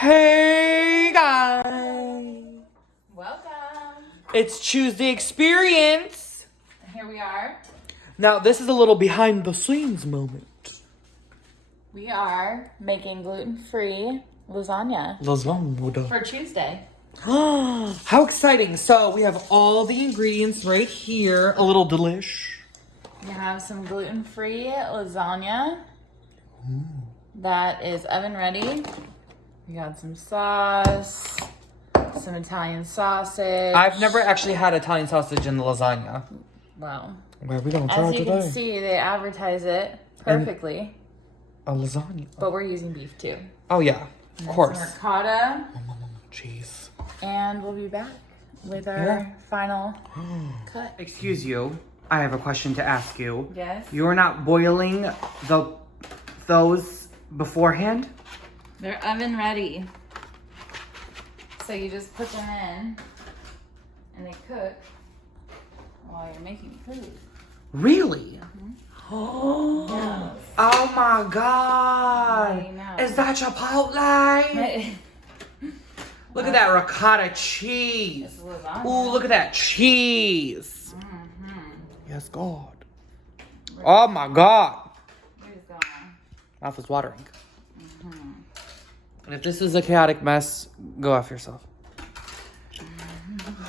Hey guys! Welcome! It's Chewsday Experience! Here we are. Now, this is a little behind the scenes moment. We are making gluten-free lasagna Lasagna. for Tuesday. How exciting! So, we have all the ingredients right here. A little delish. We have some gluten-free lasagna that is oven ready. We got some sauce, some Italian sausage. I've never actually had Italian sausage in the lasagna. Wow. Where are we gonna try As it you today? can see, they advertise it perfectly. A lasagna. But we're using beef too. Oh yeah, of course. Some ricotta. Jeez. And we'll be back with our final cut. Excuse you, I have a question to ask you. Yes? You're not boiling those beforehand? They're oven ready. So you just put them in and they cook while you're making food. Really? Oh my god! I know. Is that Chipotle? Look at that ricotta cheese. It's lasagna. Ooh, look at that cheese. Mm-hmm. Yes, God. Oh my god. Here's going. Mouth is watering. And if this is a chaotic mess, go off yourself. Oh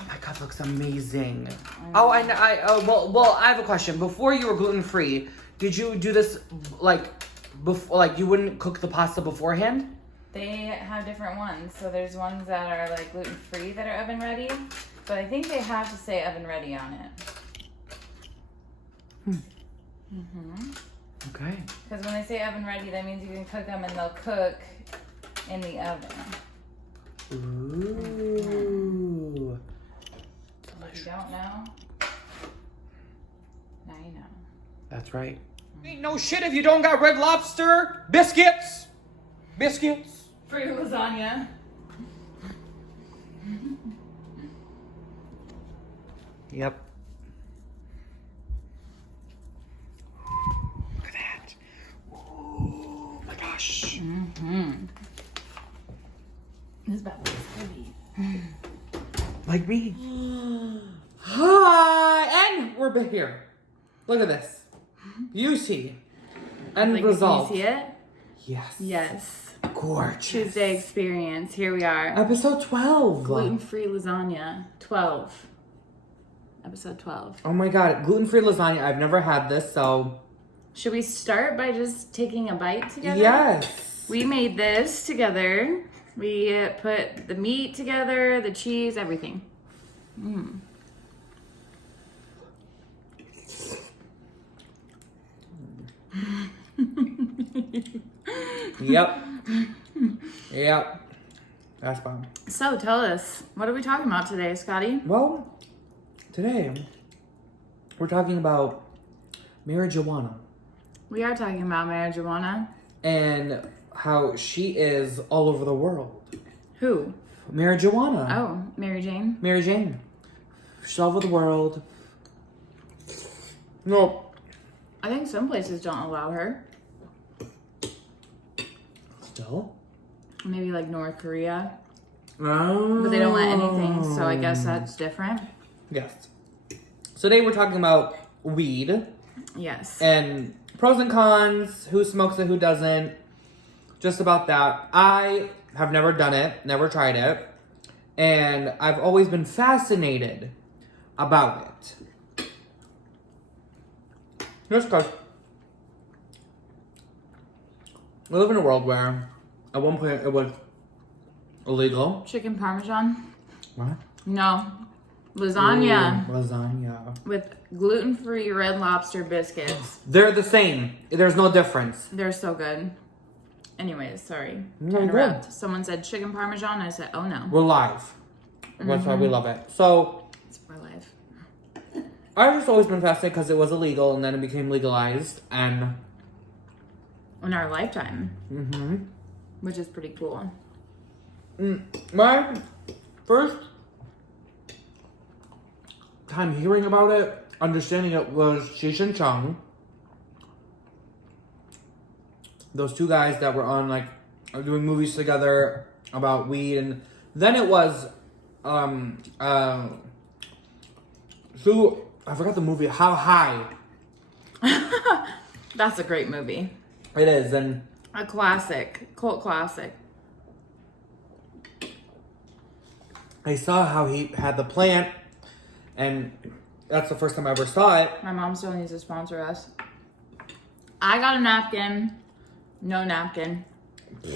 my god, looks amazing. Oh, I have a question. Before you were gluten-free, did you do this like you wouldn't cook the pasta beforehand? They have different ones. So there's ones that are like gluten-free that are oven ready. But I think they have to say oven ready on it. Okay. Because when they say oven ready, that means you can cook them and they'll cook in the oven. Ooh. If you don't know, now you know. That's right. Ain't no shit if you don't got Red Lobster biscuits. Biscuits. For your lasagna. Yep. Look at that. Oh my gosh. This bad boy is heavy. Like me. Hi, and we're back here. Look at this. Beauty. End Like, result. can you see it? Yes. Yes. Gorgeous. Tuesday experience. Here we are. Episode 12. Gluten-free lasagna. 12. Episode 12. Oh my god, gluten-free lasagna. I've never had this, so. Should we start by just taking a bite together? Yes. We made this together. We put the meat together, the cheese, everything. Yep. Yep. That's fine. So tell us, what are we talking about today, Scotty? Well, today we're talking about marijuana We are talking about marijuana. and how she is all over the world. Who? Marijuana. Oh, Mary Jane. Mary Jane. She's all over the world. No. I think some places don't allow her. Still? Maybe like North Korea. Oh. But they don't let anything, so I guess that's different. Yes. So today we're talking about weed Yes. and pros and cons, who smokes it, who doesn't. Just about that. I have never done it, never tried it, and I've always been fascinated about it. Just because we live in a world where at one point it was illegal. Chicken parmesan? What? No. Lasagna Ooh, lasagna. with gluten-free Red Lobster biscuits. They're the same. There's no difference. They're so good. Anyways, sorry No, to good. interrupt. Someone said chicken parmesan. I said, oh no. We're live. That's why we love it. So It's for life. I've just always been fascinated because it was illegal and then it became legalized and In our lifetime. Which is pretty cool. my first time hearing about it, understanding it was Cheech and Chong. Those two guys that were on like doing movies together about weed, and then it was who I forgot the movie. How High. That's a great movie. It is, and A classic, cult classic. I saw how he had the plant, and that's the first time I ever saw it. My mom still needs to sponsor us. I got a napkin. No napkin. I'm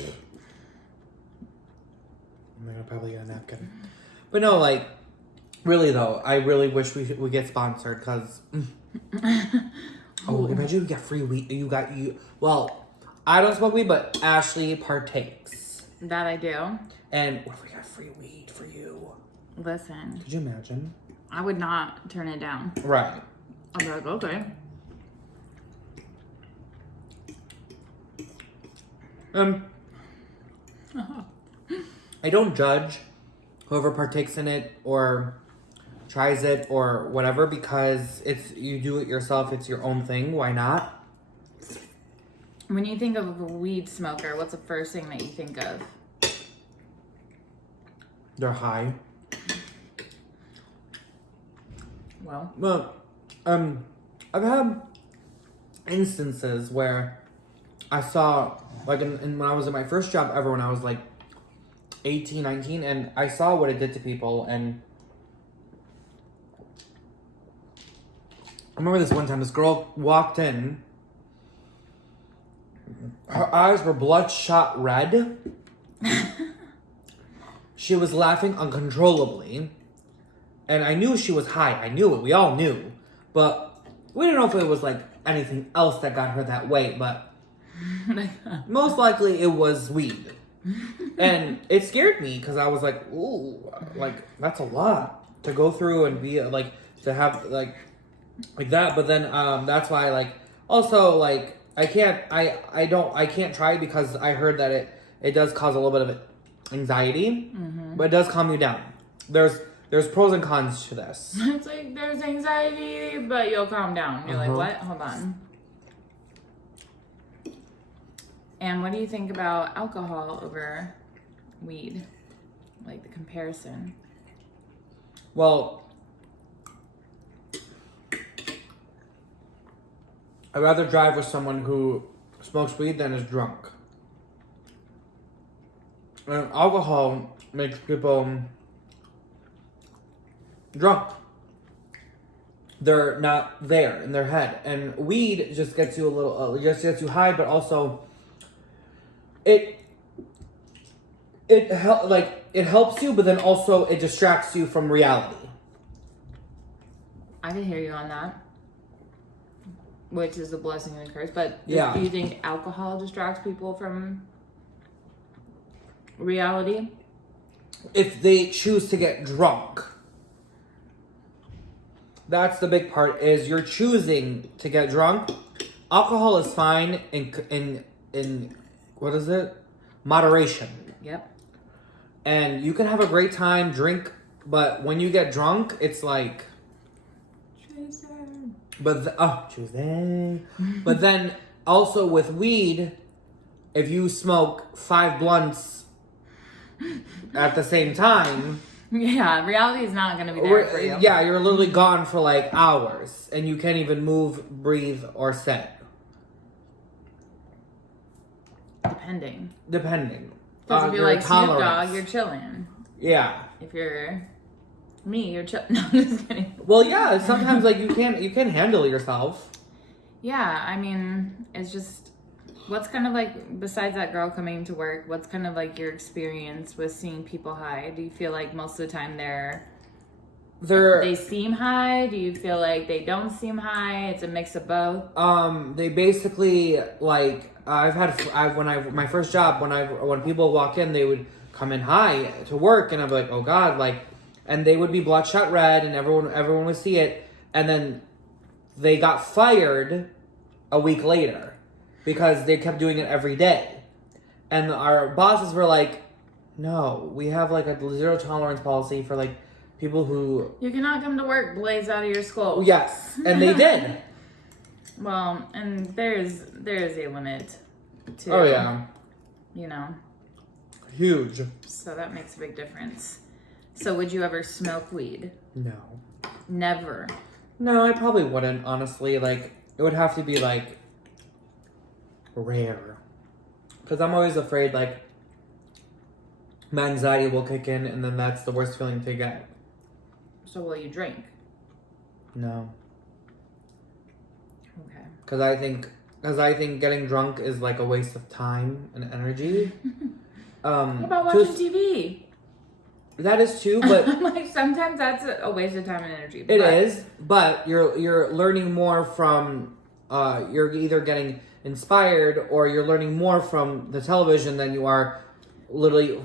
gonna probably get a napkin. But no, like, really though, I really wish we get sponsored, because oh, imagine you get free weed. Well, I don't smoke weed, but Ashley partakes. That I do. And what if we got free weed for you? Listen, Could you imagine? I would not turn it down. Right. I'd be like, okay. I don't judge whoever partakes in it or tries it or whatever, because you do it yourself. It's your own thing. Why not? When you think of a weed smoker, what's the first thing that you think of? They're high. Well, I've had instances where I saw, like, when I was at my first job ever, when I was like 18, 19, and I saw what it did to people. And I remember this one time, this girl walked in. Her eyes were bloodshot red. She was laughing uncontrollably. And I knew she was high. I knew it. We all knew. But we didn't know if it was like anything else that got her that way. But most likely it was weed. And it scared me, because I was like, ooh, like, that's a lot to go through and be like, to have like that. But then that's why, like, also, like, I can't try, because I heard that it does cause a little bit of anxiety, but it does calm you down. There's pros and cons to this. it's like there's anxiety, but you'll calm down. You're like, what? Hold on. And what do you think about alcohol over weed? Like the comparison? Well, I'd rather drive with someone who smokes weed than is drunk. And alcohol makes people drunk. They're not there in their head. And weed just gets you a little, just gets you high, but also it helps you, but then also it distracts you from reality. I can hear you on that. Which is a blessing and a curse. But Yeah. do you think alcohol distracts people from reality? If they choose to get drunk. That's the big part, is you're choosing to get drunk. Alcohol is fine in what is it? Moderation. Chewsday. And you can have a great time, drink, but when you get drunk, it's like Chewsday. But then also with weed, if you smoke 5 blunts at the same time, Yeah, reality is not going to be there for you. yeah, you're literally gone for like hours, and you can't even move, breathe, or sit. Depending. Because Because if you're like Snoop Dogg, you're chilling. Yeah. If you're me, you're chilling. No, I'm just kidding. Well, yeah. Sometimes like you can't handle yourself. Yeah, I mean, it's just, what's kind of like, besides that girl coming to work, what's kind of like your experience with seeing people high? Do you feel like most of the time they seem high? Do you feel like they don't seem high? It's a mix of both? They basically, like, my first job, when people walk in, they would come in high to work, and I'm like, oh God, like, and they would be bloodshot red, and everyone would see it, and then they got fired a week later because they kept doing it every day. And our bosses were like, no, we have like a 0 tolerance policy for like people who... You cannot come to work blazed out of your skull. Yes, and they did. Well, and there's a limit to... Oh, yeah. You know. Huge. So that makes a big difference. So would you ever smoke weed? No. Never. No, I probably wouldn't, honestly. Like, it would have to be, like, rare. Because I'm always afraid, like, my anxiety will kick in, and then that's the worst feeling to get. So will you drink? No. Okay. Because I think getting drunk is, like, a waste of time and energy. What about watching TV? That is too, but like sometimes that's a waste of time and energy. It is, but you're learning more from you're either getting inspired or you're learning more from the television than you are literally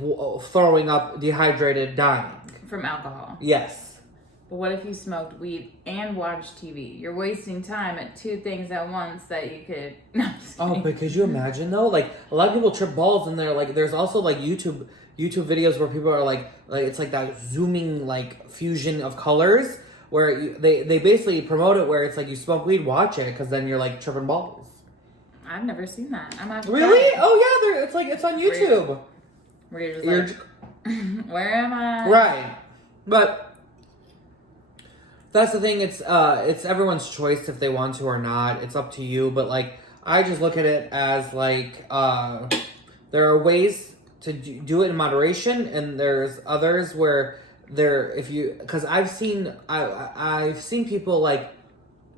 throwing up, dehydrated, dying from alcohol. Yes. But what if you smoked weed and watched TV? You're wasting time at two things at once that you could. No, I'm just kidding. But could you imagine though? Like a lot of people trip balls, and they're like, there's also like YouTube videos where people are like it's like that zooming like fusion of colors where they basically promote it where it's like you smoke weed, watch it, because then you're like tripping balls. I've never seen that. I'm not really? Oh yeah, it's on YouTube. Where you're just like, where am I? Right, but that's the thing. It's everyone's choice if they want to or not. It's up to you. But like I just look at it as like there are ways to do it in moderation, and there's others where because I've seen people like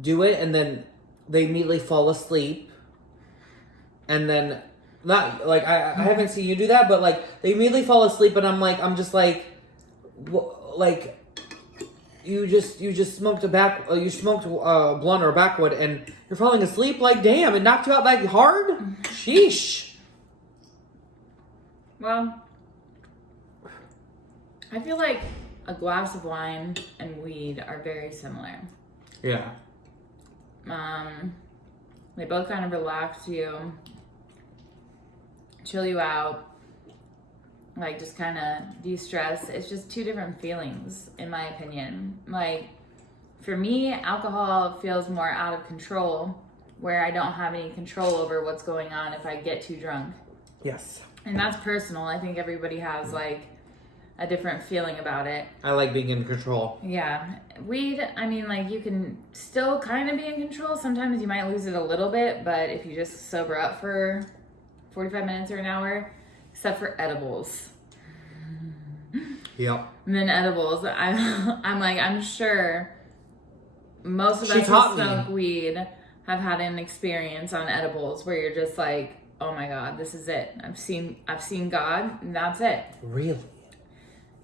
do it and then they immediately fall asleep, and then not like I haven't seen you do that, but like they immediately fall asleep, and I'm just like you just smoked you smoked a blunt or a backwood and you're falling asleep. Like damn, it knocked you out like hard. Sheesh. Well, I feel like a glass of wine and weed are very similar. Yeah. They both kind of relax you, chill you out, like just kind of de-stress. It's just two different feelings, in my opinion. Like, for me, alcohol feels more out of control, where I don't have any control over what's going on if I get too drunk. Yes. And that's personal. I think everybody has like a different feeling about it. I like being in control. Yeah. Weed, I mean, like you can still kind of be in control. Sometimes you might lose it a little bit, but if you just sober up for 45 minutes or an hour, except for edibles. Yep. And then edibles, I'm sure most of us who smoke weed have had an experience on edibles where you're just like, oh my God, this is it. I've seen God, and that's it. Really?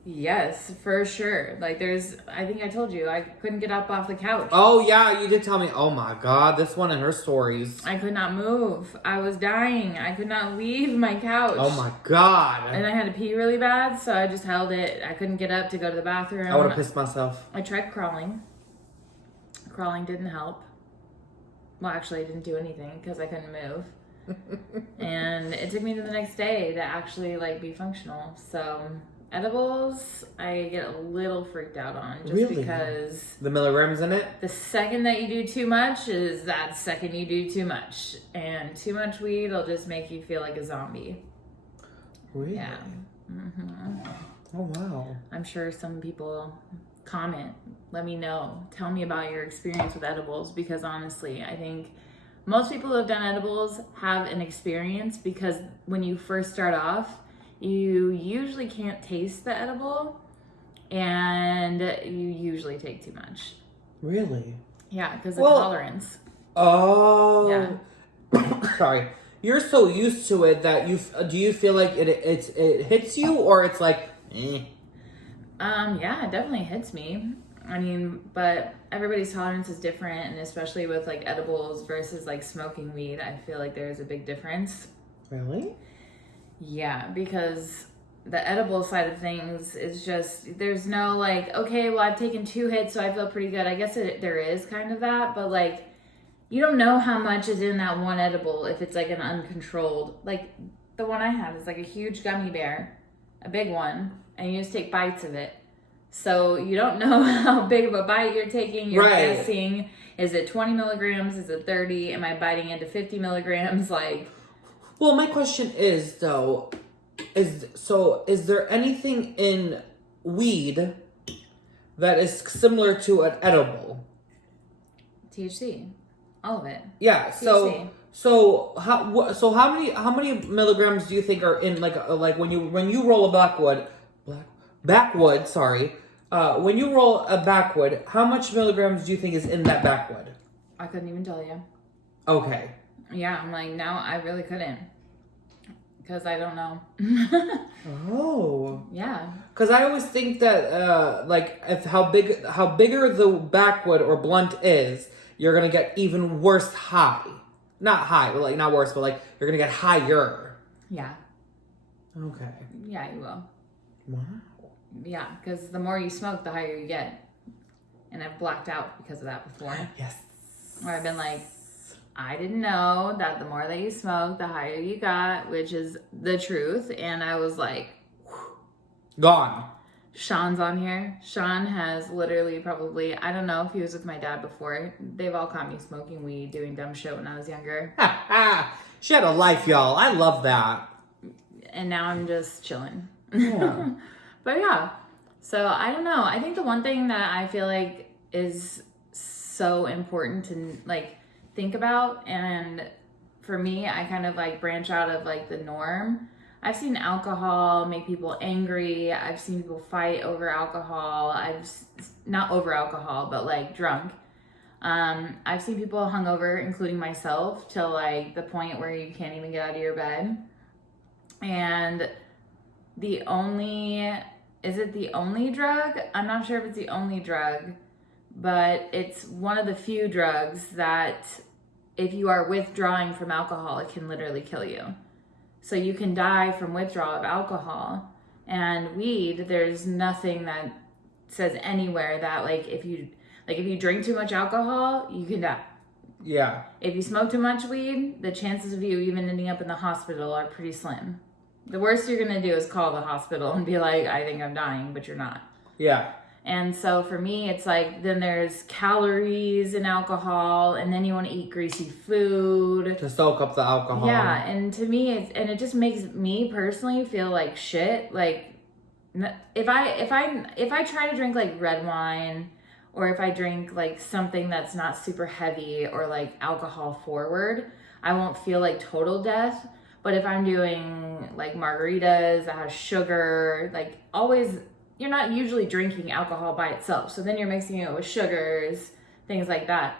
Yes, for sure. Like I think I told you, I couldn't get up off the couch. Oh yeah, you did tell me. Oh my God, this one and her stories. I could not move. I was dying. I could not leave my couch. Oh my God. And I had to pee really bad, so I just held it. I couldn't get up to go to the bathroom. I would have pissed myself. I tried crawling. Crawling didn't help. Well, actually, I didn't do anything because I couldn't move. And it took me to the next day to actually like be functional. So edibles, I get a little freaked out on just really? because the milligrams in it. The second that you do too much is that second you do too much, and too much weed will just make you feel like a zombie. Really? Yeah. Mm-hmm. Oh wow. I'm sure some people comment. Let me know. Tell me about your experience with edibles, because honestly, I think most people who have done edibles have an experience, because when you first start off, you usually can't taste the edible and you usually take too much. Really? Yeah, because of tolerance. Oh. Yeah. Sorry. You're so used to it that do you feel like it hits you, or it's like eh? Yeah, it definitely hits me. I mean, but everybody's tolerance is different, and especially with like edibles versus like smoking weed, I feel like there's a big difference. Really? Yeah, because the edible side of things is just, there's no like, okay, well, I've taken 2 hits, so I feel pretty good. I guess there is kind of that, but like, you don't know how much is in that one edible if it's like an uncontrolled, like the one I have is like a huge gummy bear, a big one, and you just take bites of it. So you don't know how big of a bite you're taking. You're guessing, is it 20 milligrams? Is it 30? Am I biting into 50 milligrams? Like, well, my question is though, is there anything in weed that is similar to an edible? THC, all of it. Yeah. THC. So how many milligrams do you think are in like when you roll a backwood? Sorry. When you roll a backwood, how much milligrams do you think is in that backwood? I couldn't even tell you. Okay. Yeah, I'm like, no, I really couldn't. Because I don't know. Oh. Yeah. Because I always think that like if how bigger the backwood or blunt is, you're gonna get even worse high. Not high, but like not worse, but like you're gonna get higher. Yeah. Okay. Yeah, you will. Wow. Yeah, because the more you smoke, the higher you get. And I've blacked out because of that before. Yes. Where I've been like, I didn't know that the more that you smoke, the higher you got, which is the truth. And I was like, whew. Gone. Sean's on here. Sean has literally probably, I don't know if he was with my dad before. They've all caught me smoking weed, doing dumb shit when I was younger. She had a life, y'all. I love that. And now I'm just chilling. Yeah. But yeah, so I don't know. I think the one thing that I feel like is so important to like think about, and for me, I kind of like branch out of like the norm. I've seen alcohol make people angry. I've seen people fight over alcohol. Not over alcohol, but like drunk. I've seen people hungover, including myself, to like the point where you can't even get out of your bed. And is it the only drug? I'm not sure if it's the only drug, but it's one of the few drugs that if you are withdrawing from alcohol, it can literally kill you. So you can die from withdrawal of alcohol. And weed, there's nothing that says anywhere that if you drink too much alcohol, you can die. Yeah. If you smoke too much weed, the chances of you even ending up in the hospital are pretty slim. The worst you're going to do is call the hospital and be like, I think I'm dying, but you're not. Yeah. And so for me, it's like, then there's calories in alcohol, and then you want to eat greasy food. To soak up the alcohol. Yeah, and to me, it just makes me personally feel like shit. Like, if I try to drink like red wine, or if I drink like something that's not super heavy or like alcohol forward, I won't feel like total death. But if I'm doing like margaritas that has sugar, like always, you're not usually drinking alcohol by itself. So then you're mixing it with sugars, things like that.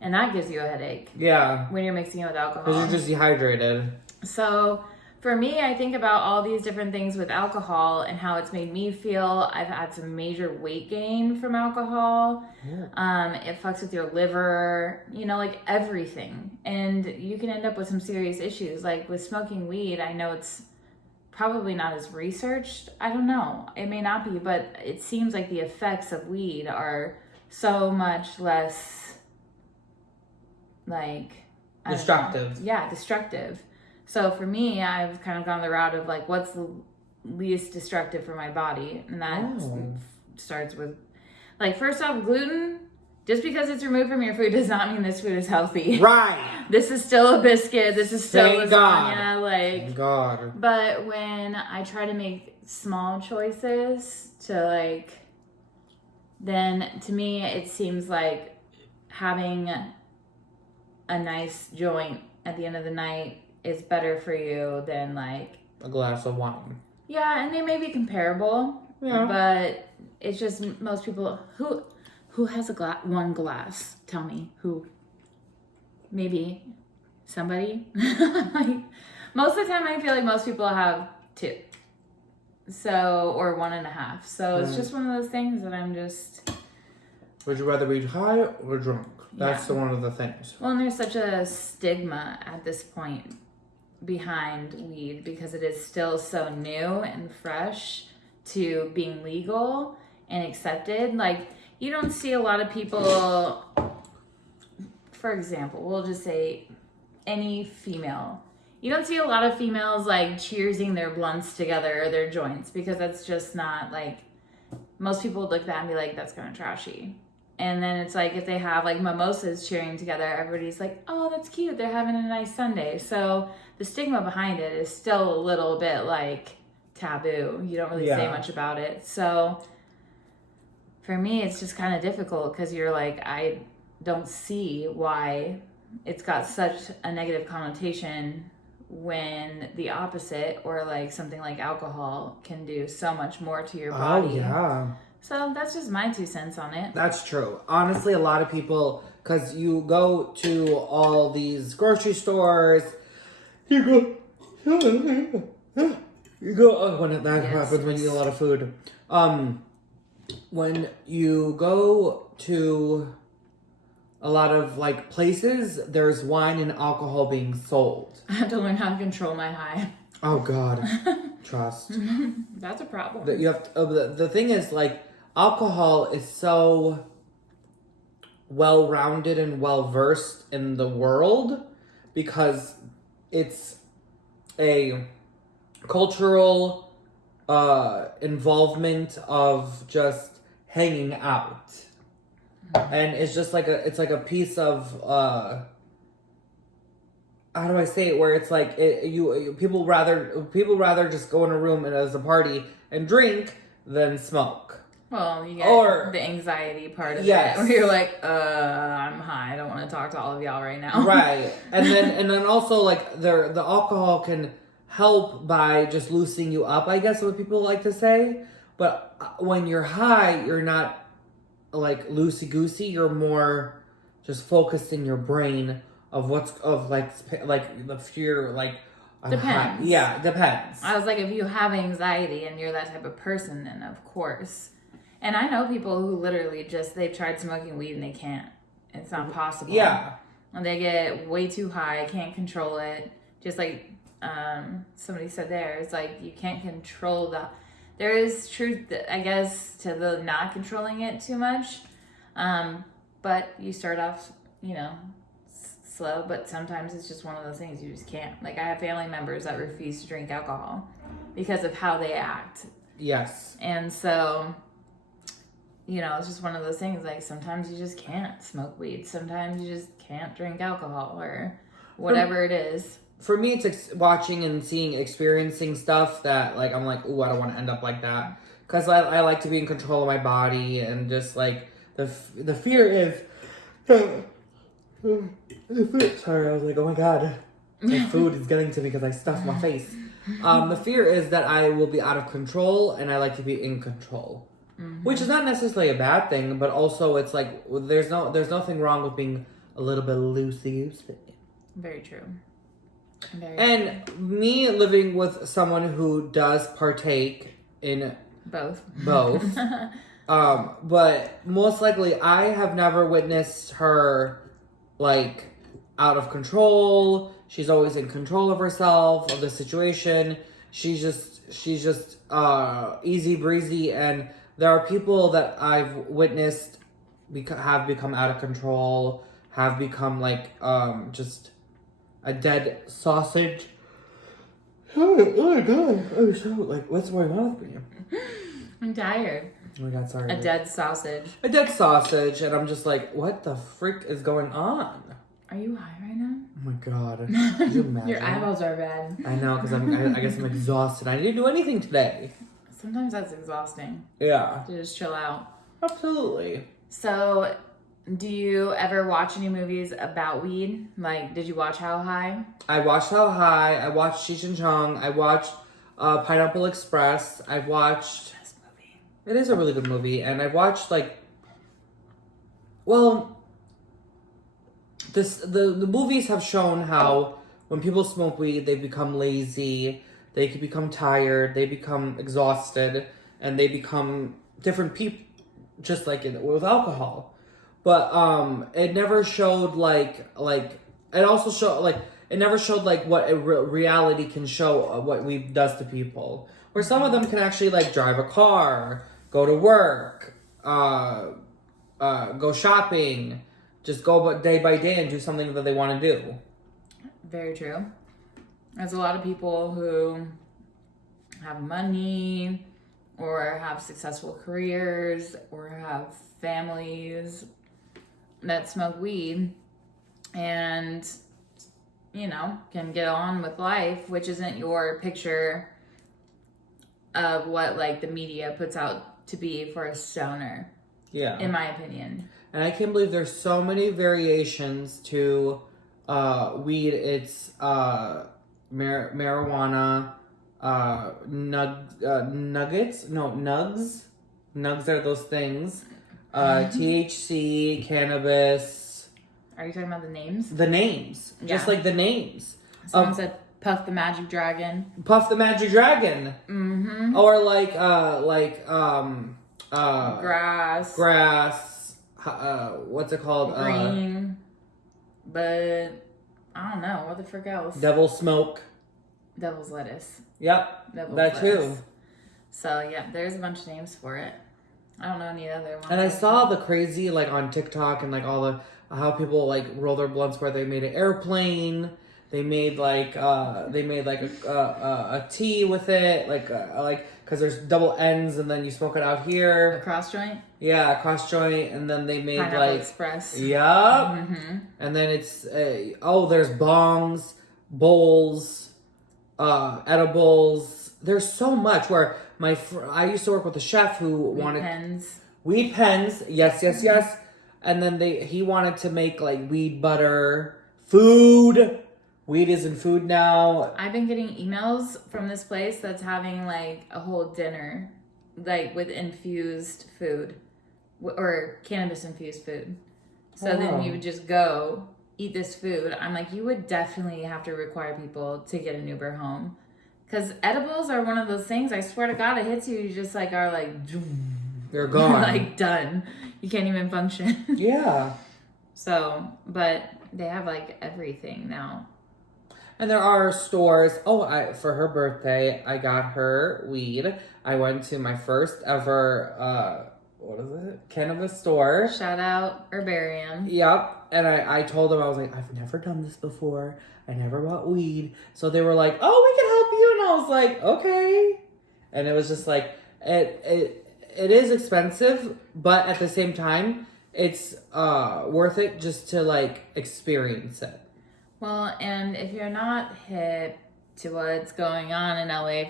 And that gives you a headache. Yeah. When you're mixing it with alcohol. Because you're just dehydrated. So for me, I think about all these different things with alcohol and how it's made me feel. I've had some major weight gain from alcohol. Yeah. It fucks with your liver, like everything. And you can end up with some serious issues. Like with smoking weed, I know it's probably not as researched. I don't know. It may not be, but it seems like the effects of weed are so much less destructive. Yeah, destructive. So for me, I've kind of gone the route of like, what's the least destructive for my body? And that starts with, like, first off, gluten. Just because it's removed from your food does not mean this food is healthy. Right. This is still a biscuit. This is still Thank lasagna. God. Thank God. But when I try to make small choices to then to me, it seems like having a nice joint at the end of the night is better for you than a glass of wine. Yeah, and they may be comparable. Yeah. But it's just most people who has one glass? Tell me who. Maybe somebody. Most of the time, I feel like most people have 2. So, or 1.5. So it's just one of those things that I'm just. Would you rather be high or drunk? That's one of the things. Well, and there's such a stigma at this point behind weed because it is still so new and fresh to being legal and accepted. Like, you don't see a lot of people, for example, we'll just say any female. You don't see a lot of females cheersing their blunts together or their joints because that's just not most people look at that and be like, that's kind of trashy. And then it's if they have mimosas cheering together, everybody's like, oh, that's cute. They're having a nice Sunday. So the stigma behind it is still a little bit taboo. You don't really say much about it. So for me, it's just kind of difficult because you're like, I don't see why it's got such a negative connotation when the opposite, or like something like alcohol, can do so much more to your body. Oh, yeah. So that's just my 2 cents on it. That's true. Honestly, a lot of people, because you go to all these grocery stores, you go, when that happens when you eat a lot of food. When you go to a lot of like places, there's wine and alcohol being sold. I have to learn how to control my high. Oh God, trust. That's a problem. That you have to, the thing is, like, alcohol is so well-rounded and well-versed in the world because it's a cultural involvement of just hanging out. And it's just like it's like a piece of how do I say it? Where it's like people rather just go in a room and as a party and drink than smoke. Well, you get the anxiety part of it, where you're like, I'm high. I don't want to talk to all of y'all right now. Right, and then also like the alcohol can help by just loosening you up. I guess what people like to say, but when you're high, you're not like loosey goosey. You're more just focused in your brain of like the fear, like depends. Yeah, it depends. I was like, if you have anxiety and you're that type of person, then of course. And I know people who literally they've tried smoking weed and they can't. It's not possible. Yeah. And they get way too high, can't control it. Just like somebody said there, it's like you can't control there is truth, I guess, to the not controlling it too much. But you start off, slow, but sometimes it's just one of those things you just can't. Like, I have family members that refuse to drink alcohol because of how they act. Yes. And so, it's just one of those things. Like, sometimes you just can't smoke weed. Sometimes you just can't drink alcohol or whatever it is. For me, it's watching and experiencing stuff that, like, I'm like, ooh, I don't want to end up like that. Because I like to be in control of my body, and just, like, the fear is... Sorry, I was like, oh my God. My food is getting to me because I stuffed my face. The fear is that I will be out of control, and I like to be in control. Mm-hmm. Which is not necessarily a bad thing, but also it's like, there's nothing wrong with being a little bit loosey-goosey. Very true. Me living with someone who does partake in both, but most likely I have never witnessed her like out of control. She's always in control of herself, of the situation. She's just easy breezy, and there are people that I've witnessed have become out of control, have become like just a dead sausage. Oh my God. Oh, so, like, what's going on with me? I'm tired. Oh my God, sorry. A dead sausage. A dead sausage, and I'm just like, what the frick is going on? Are you high right now? Oh my God. Could you imagine? Your eyeballs are red. I know, because I guess I'm exhausted. I didn't do anything today. Sometimes that's exhausting. Yeah. To just chill out. Absolutely. So... do you ever watch any movies about weed? Like, did you watch How High? I watched How High. I watched Cheech and Chong. I watched Pineapple Express. I watched... Best movie. It is a really good movie. And I watched, like... Well... The movies have shown how when people smoke weed, they become lazy. They can become tired. They become exhausted. And they become different people. Just like with alcohol. But it never showed like it also showed like it never showed like what reality can show what weed does to people. Where some of them can actually like drive a car, go to work, go shopping, just go day by day and do something that they want to do. Very true. There's a lot of people who have money or have successful careers or have families that smoke weed and, can get on with life, which isn't your picture of what like the media puts out to be for a stoner, Yeah. in my opinion. And I can't believe there's so many variations to weed. It's marijuana, nuggets? No, nugs. Nugs are those things. THC, cannabis. Are you talking about the names? The names. Just Yeah. like the names. Someone said Puff the Magic Dragon. Puff the Magic Dragon. Mm-hmm. Or Grass. What's it called? Green. But I don't know. What the frick else? Devil Smoke. Devil's lettuce. Yep. Devil's that lettuce. too. So yeah, there's a bunch of names for it. I don't know any other ones. And I saw the crazy like on TikTok and like all the how people like roll their blunts where they made an airplane. They made like a T with it, like because there's double ends and then you smoke it out The here. cross joint. Yeah, cross joint, and then they made Pineapple like Express. yup. Mm-hmm. And then it's there's bongs, bowls, edibles. There's so much. Where I used to work with a chef who wanted weed pens. Yes. And then he wanted to make like weed butter, food. Weed is in food now. I've been getting emails from this place that's having like a whole dinner, like with infused food or cannabis infused food. So then you would just go eat this food. I'm like, you would definitely have to require people to get an Uber home. Because edibles are one of those things, I swear to God, it hits you, you just like are like, You're gone. like done. You can't even function. Yeah. So, but they have like everything now. And there are stores. For her birthday, I got her weed. I went to my first ever, cannabis store. Shout out Herbarium. Yep. And I told them, I was like, I've never done this before. I never bought weed. So they were like, oh, we can help you. And I was like, okay. And it was just like, it is expensive, but at the same time, it's worth it just to like experience it. Well, and if you're not hip to what's going on in LA,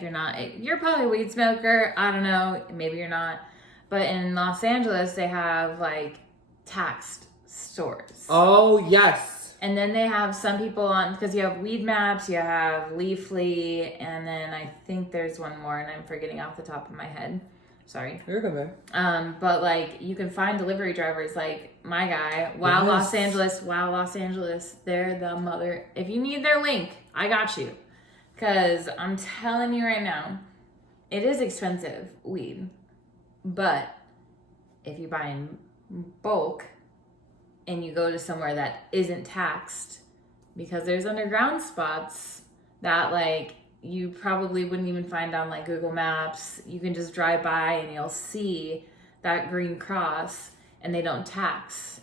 you're probably a weed smoker. I don't know. Maybe you're not. But in Los Angeles, they have like taxed stores. Oh, yes. And then they have some people on, because you have Weed Maps, you have Leafly, and then I think there's one more, and I'm forgetting off the top of my head. Sorry. You're good, babe. But like you can find delivery drivers like my guy. Wow, Yes. Los Angeles. They're the mother. If you need their link, I got you. Cause I'm telling you right now, it is expensive weed. But if you buy in bulk and you go to somewhere that isn't taxed, because there's underground spots that like you probably wouldn't even find on like Google Maps. You can just drive by and you'll see that green cross and they don't tax.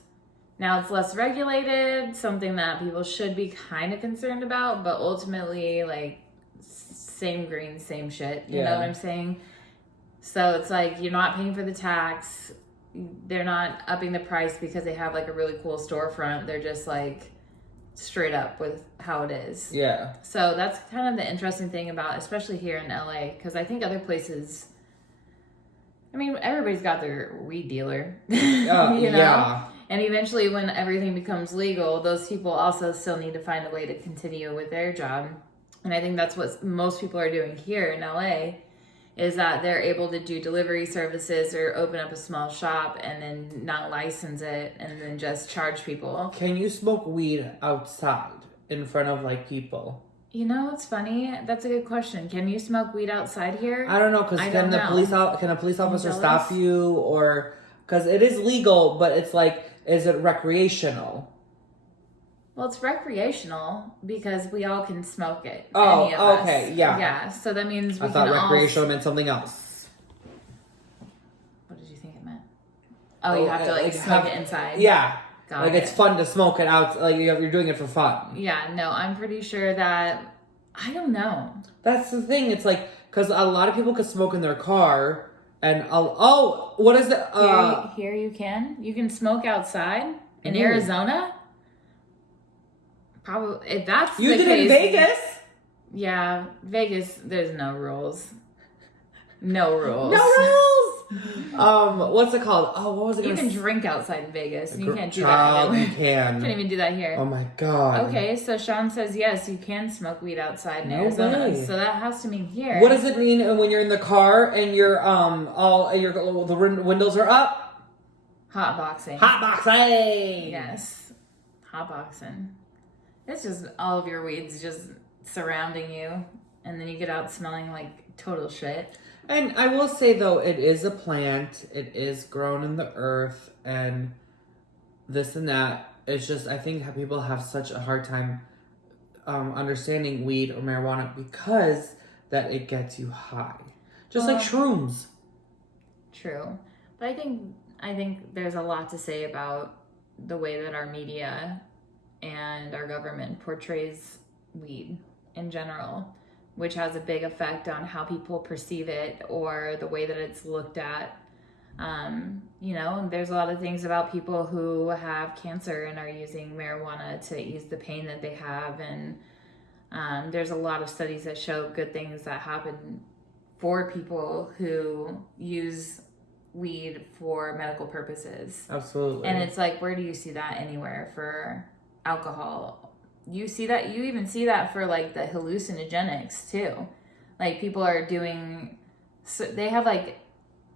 Now it's less regulated, something that people should be kind of concerned about, but ultimately like same green, same shit. You know what I'm saying? So it's like you're not paying for the tax. They're not upping the price because they have like a really cool storefront. They're just like straight up with how it is. Yeah. So that's kind of the interesting thing about, especially here in LA, because I think other places, I mean, everybody's got their weed dealer, you know? Yeah. And eventually when everything becomes legal, those people also still need to find a way to continue with their job. And I think that's what most people are doing here in LA, is that they're able to do delivery services or open up a small shop and then not license it and then just charge people. Can you smoke weed outside in front of like people? You know, it's funny. That's a good question. Can you smoke weed outside here? I don't know, because can a police officer stop you, or because it is legal, but it's like, is it recreational? Well, it's recreational because we all can smoke it. Oh, any of okay, us. yeah. Yeah, so that means we I thought can recreational meant something else. What did you think it meant? Oh, you have to like smoke it inside. Yeah. Got like it. it's fun to smoke it out. Like you're doing it for fun. Yeah, no, I'm pretty sure that, I don't know. That's the thing. It's like, because a lot of people could smoke in their car, and what is it? Here you can smoke outside in Arizona. Probably, if that's you the did case, in Vegas. Yeah, Vegas. There's no rules. No rules. No rules. What's it called? Oh, what was it? You can drink outside in Vegas. You can't do that Child, here. you can. Can't even do that here. Oh my god. Okay, so Sean says yes, you can smoke weed outside in No Arizona. way. So that has to mean here. What does it mean when you're in the car and you're the windows are up? Hot boxing. Hot boxing. Yes. Hot boxing. It's just all of your weeds just surrounding you, and then you get out smelling like total shit. And I will say though, it is a plant. It is grown in the earth, and this and that. It's just I think how people have such a hard time understanding weed or marijuana because that it gets you high, just like shrooms. True, but I think there's a lot to say about the way that our media and our government portrays weed in general, which has a big effect on how people perceive it or the way that it's looked at. There's a lot of things about people who have cancer and are using marijuana to ease the pain that they have. And there's a lot of studies that show good things that happen for people who use weed for medical purposes. Absolutely. And it's like, where do you see that anywhere for alcohol? You even see that for like the hallucinogenics too. Like people are doing, so they have like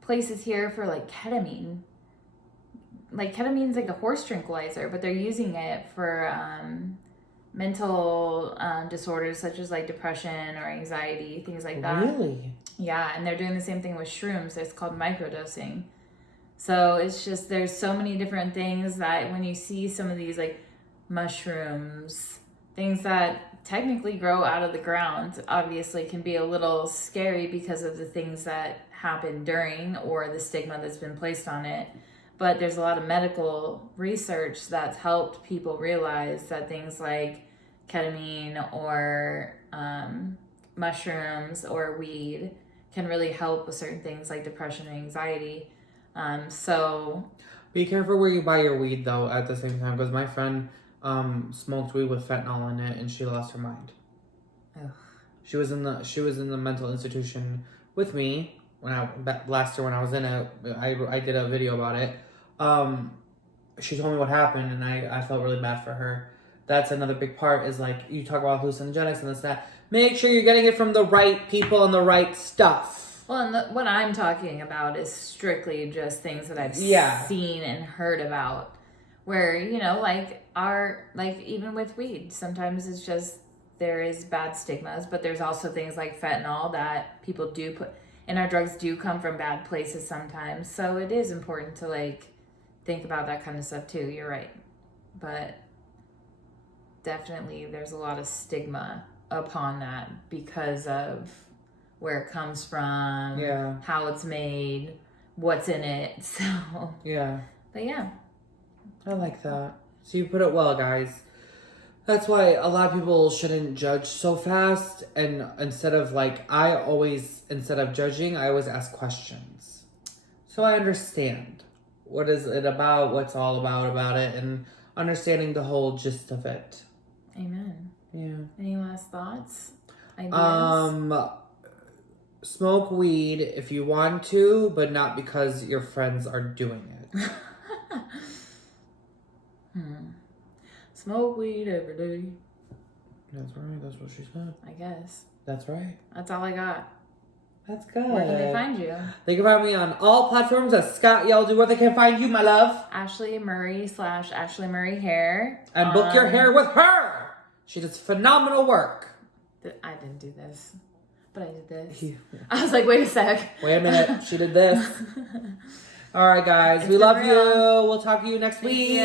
places here for like ketamine. Like ketamine's like a horse tranquilizer, but they're using it for mental disorders such as like depression or anxiety, things like that. Really? Yeah, and they're doing the same thing with shrooms. It's called microdosing. So it's just, there's so many different things that when you see some of these like mushrooms, things that technically grow out of the ground, obviously can be a little scary because of the things that happen during or the stigma that's been placed on it. But there's a lot of medical research that's helped people realize that things like ketamine or mushrooms or weed can really help with certain things like depression and anxiety. So be careful where you buy your weed though at the same time, because my friend smoked weed with fentanyl in it and she lost her mind. Ugh. She was in the mental institution with me last year when I was in it. I did a video about it. She told me what happened and I felt really bad for her. That's another big part is like you talk about hallucinogenics and this that. Make sure you're getting it from the right people and the right stuff. Well, and what I'm talking about is strictly just things that I've seen and heard about. Where, even with weed, sometimes it's just there is bad stigmas, but there's also things like fentanyl that people do put, and our drugs do come from bad places sometimes. So it is important to think about that kind of stuff too. You're right. But definitely there's a lot of stigma upon that because of where it comes from, how it's made, what's in it. So but yeah, I like that. So you put it well, guys. That's why a lot of people shouldn't judge so fast. And instead of judging, I always ask questions. So I understand what is it about, what's all about it, and understanding the whole gist of it. Amen. Yeah. Any last thoughts? Ideas? Smoke weed if you want to, but not because your friends are doing it. Smoke weed every day. That's right. That's what she said. I guess. That's right. That's all I got. That's good. Where can they find you? They can find me on all platforms as Scott Yeldu. Where they can find you, my love? Ashley Murray / Ashley Murray Hair. And book your hair with her. She does phenomenal work. I didn't do this, but I did this. Yeah. I was like, wait a sec. Wait a minute. She did this. All right, guys. We love you. We'll talk to you next week.